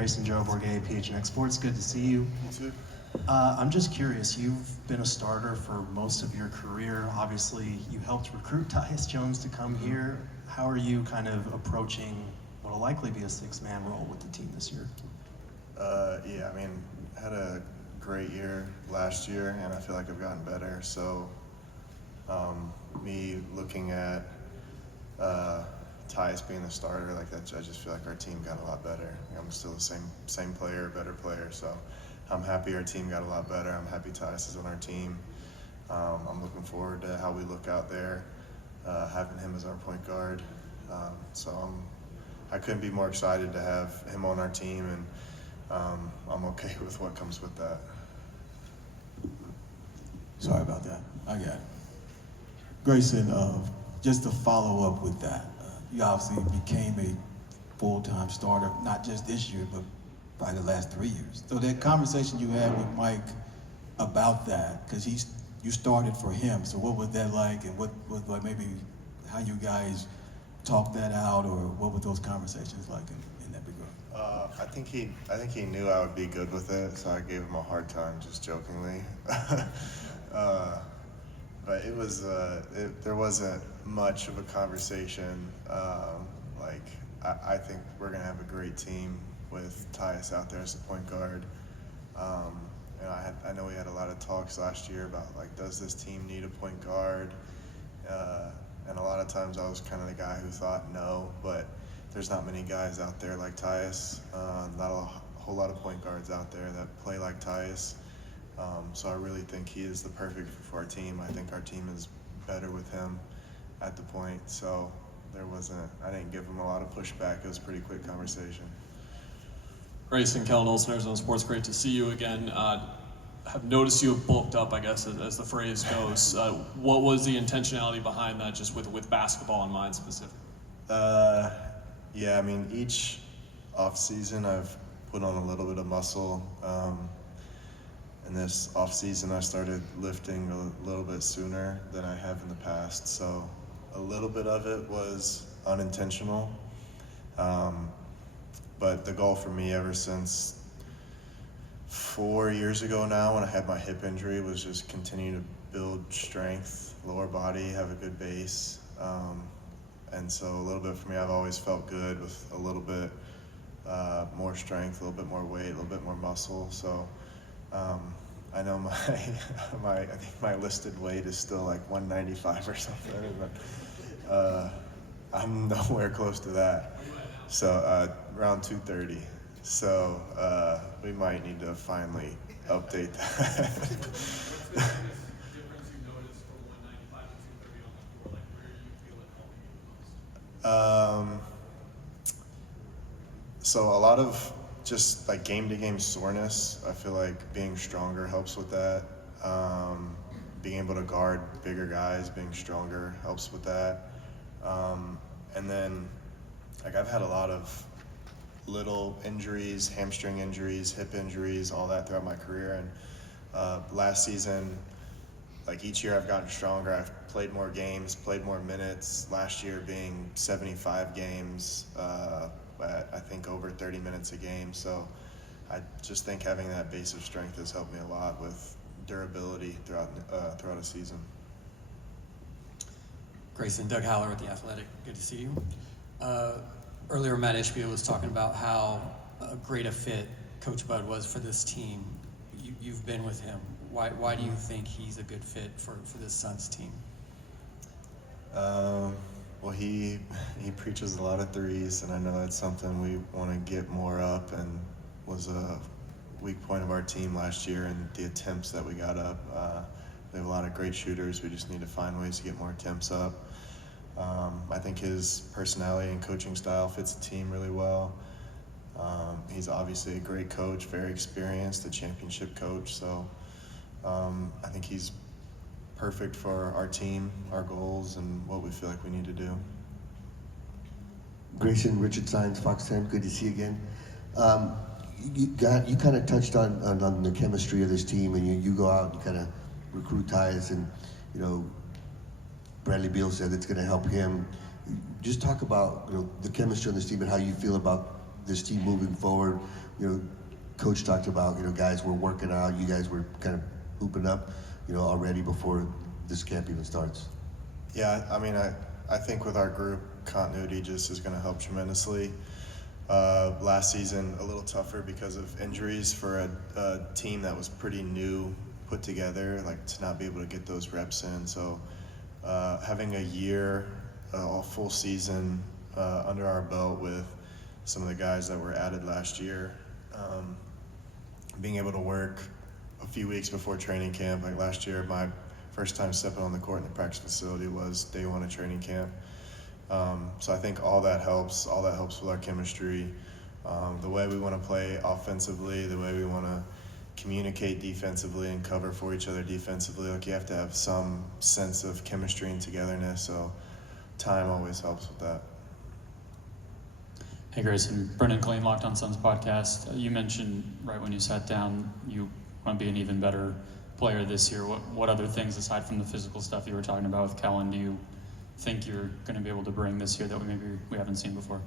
Grayson Allen, PHNX Sports. Good to see you. You too. I'm just curious, you've been a starter for most of your career. Obviously, you helped recruit Tyus Jones to come here. How are you kind of approaching what will likely be a six-man role with the team this year? Yeah, I mean, I had a great year last year, and I feel like I've gotten better. So, me looking at Tyus being the starter, like that, I just feel like our team got a lot better. I'm still the same player, better player. So, I'm happy our team got a lot better. I'm happy Tyus is on our team. I'm looking forward to how we look out there, having him as our point guard. I couldn't be more excited to have him on our team, and I'm okay with what comes with that. Sorry about that. I got it. Grayson, just to follow up with that, you obviously became a full-time starter, not just this year, but by the last 3 years. So that conversation you had with Mike about that, because you started for him. So what was that like, and what maybe how you guys talked that out, or what were those conversations like in that regard? I think he knew I would be good with it, so I gave him a hard time, just jokingly. But it was there wasn't much of a conversation. I think we're gonna have a great team with Tyus out there as the point guard. I know we had a lot of talks last year about, like, does this team need a point guard? And a lot of times I was kind of the guy who thought no, but there's not many guys out there like Tyus. Not a whole lot of point guards out there that play like Tyus. So I really think he is the perfect fit for our team. I think our team is better with him at the point. So I didn't give him a lot of pushback. It was a pretty quick conversation. Grayson, Kellen Olsen, Arizona Sports, great to see you again. Have noticed you have bulked up, I guess, as the phrase goes. What was the intentionality behind that, just with basketball in mind specifically? Yeah, I mean, each off season I've put on a little bit of muscle. And this off season I started lifting a little bit sooner than I have in the past. So a little bit of it was unintentional. But the goal for me ever since 4 years ago now, when I had my hip injury, was just continue to build strength, lower body, have a good base. And so a little bit for me, I've always felt good with a little bit more strength, a little bit more weight, a little bit more muscle. So I know I think my listed weight is still like 195 or something, but I'm nowhere close to that. So around 230. So we might need to finally update that. So a lot of just like game-to-game soreness. I feel like being stronger helps with that. Being able to guard bigger guys, being stronger helps with that. And then, like, I've had a lot of little injuries, hamstring injuries, hip injuries, all that throughout my career. And last season, like, each year I've gotten stronger. I've played more games, played more minutes. Last year being 75 games, at I think over 30 minutes a game. So I just think having that base of strength has helped me a lot with durability throughout a season. Grayson, Doug Haller with The Athletic. Good to see you. Earlier, Matt Ishbia was talking about how great a fit Coach Bud was for this team. You've been with him. Why do you think he's a good fit for this Suns team? Well, he preaches a lot of threes, and I know that's something we want to get more up, and was a weak point of our team last year, and the attempts that we got up. We have a lot of great shooters. We just need to find ways to get more attempts up. I think his personality and coaching style fits the team really well. He's obviously a great coach, very experienced, a championship coach. So I think he's perfect for our team, our goals, and what we feel like we need to do. Grayson, Richard Sines, Fox 10, good to see you again. You kind of touched on the chemistry of this team, and you go out and kind of recruit Tyus, and Bradley Beal said it's going to help him. Just talk about the chemistry on this team and how you feel about this team moving forward Coach talked about, guys were working out, you guys were kind of hooping up, already before this camp even starts. Yeah, I mean, I think with our group, continuity just is going to help tremendously. Last season, a little tougher because of injuries for a team that was pretty new put together, like to not be able to get those reps in. So having a year, a full season under our belt with some of the guys that were added last year, being able to work a few weeks before training camp. Like last year, my first time stepping on the court in the practice facility was day one of training camp. So I think all that helps with our chemistry, the way we want to play offensively, the way we want to communicate defensively and cover for each other defensively. Like you have to have some sense of chemistry and togetherness, so time always helps with that. Hey Grayson, Brendan Clean, Locked on Suns podcast. You mentioned right when you sat down you want to be an even better player this year. What other things aside from the physical stuff you were talking about with Kellen do you think you're going to be able to bring this year that we haven't seen before?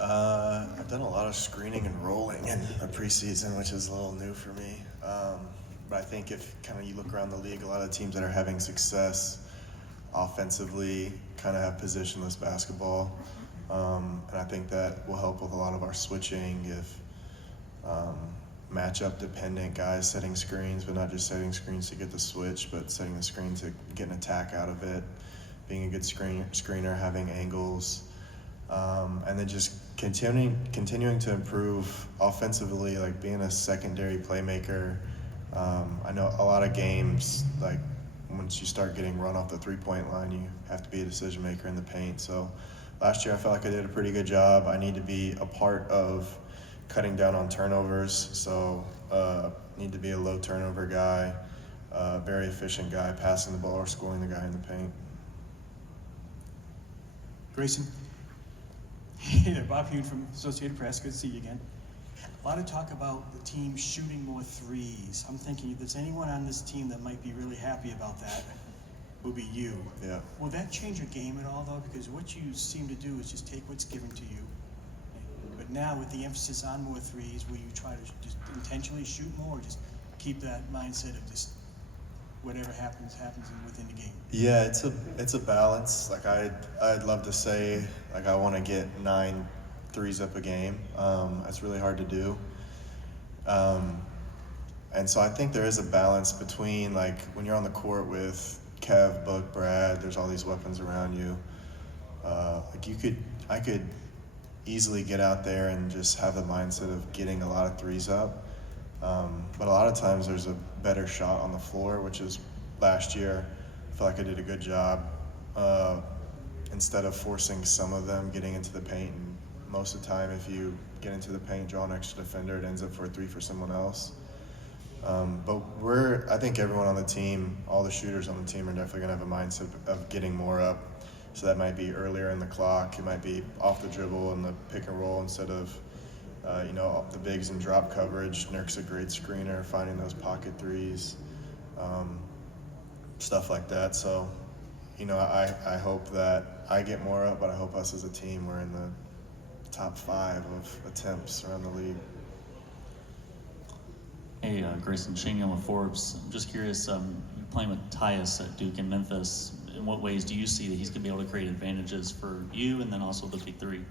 I've done a lot of screening and rolling in the preseason, which is a little new for me. But I think if kind of you look around the league, a lot of teams that are having success offensively kind of have positionless basketball. And I think that will help with a lot of our switching if matchup dependent guys setting screens, but not just setting screens to get the switch, but setting the screen to get an attack out of it, being a good screener, having angles, and then just continuing to improve offensively, like being a secondary playmaker. I know a lot of games, like once you start getting run off the three-point line, you have to be a decision maker in the paint. So last year I felt like I did a pretty good job. I need to be a part of cutting down on turnovers, so need to be a low turnover guy, very efficient guy, passing the ball or scoring the guy in the paint. Grayson. Hey there, Bob Hune from Associated Press. Good to see you again. A lot of talk about the team shooting more threes. I'm thinking if there's anyone on this team that might be really happy about that, it would be you. Yeah. Will that change your game at all, though? Because what you seem to do is just take what's given to you. But now with the emphasis on more threes, will you try to just intentionally shoot more, or just keep that mindset of just whatever happens within the game? Yeah, it's a balance. Like I'd love to say like I want to get 9 threes up a game. That's really hard to do. And so I think there is a balance between like when you're on the court with Kev, Book, Brad, there's all these weapons around you. I could easily get out there and just have the mindset of getting a lot of threes up. But a lot of times there's a better shot on the floor, which is last year. I feel like I did a good job instead of forcing some of them getting into the paint. And most of the time, if you get into the paint, draw an extra defender, it ends up for a 3 for someone else. But I think everyone on the team, all the shooters on the team are definitely going to have a mindset of getting more up. So that might be earlier in the clock. It might be off the dribble and the pick and roll instead of the bigs and drop coverage. Nurk's a great screener, finding those pocket threes, stuff like that. So, I hope that I get more up, but I hope us as a team, we're in the top 5 of attempts around the league. Hey, Grayson, Shane Young with Forbes. I'm just curious, you're playing with Tyus at Duke and Memphis. In what ways do you see that he's going to be able to create advantages for you and then also the big 3?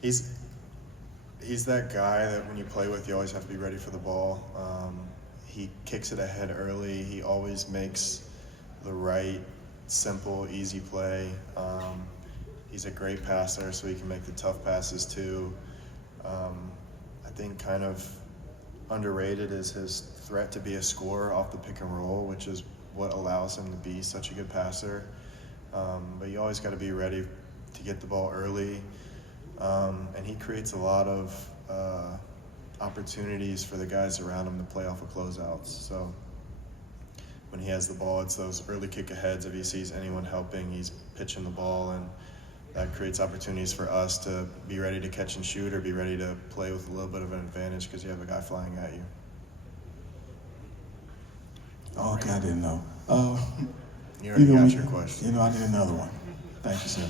He's that guy that when you play with, you always have to be ready for the ball. He kicks it ahead early. He always makes the right, simple, easy play. He's a great passer, so he can make the tough passes too. I think kind of underrated is his threat to be a scorer off the pick and roll, which is what allows him to be such a good passer. But you always got to be ready to get the ball early. And he creates a lot of opportunities for the guys around him to play off of closeouts. So when he has the ball, it's those early kick-aheads. If he sees anyone helping, he's pitching the ball, and that creates opportunities for us to be ready to catch and shoot or be ready to play with a little bit of an advantage because you have a guy flying at you. Okay, I didn't know. You already got your question. I need another one. Thank you, sir.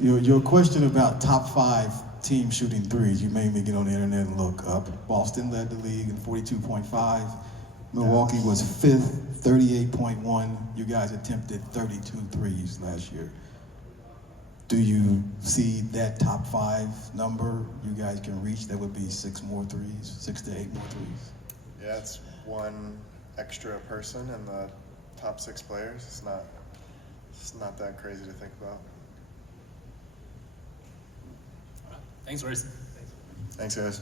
Your question about top 5 team shooting threes, you made me get on the internet and look up. Boston led the league in 42.5. Milwaukee was 5th, 38.1. You guys attempted 32 threes last year. Do you see that top 5 number you guys can reach? That would be 6 more threes, 6 to 8 more threes. Yeah, it's one extra person in the top 6 players. It's not that crazy to think about. Thanks, Grayson. Thanks, guys.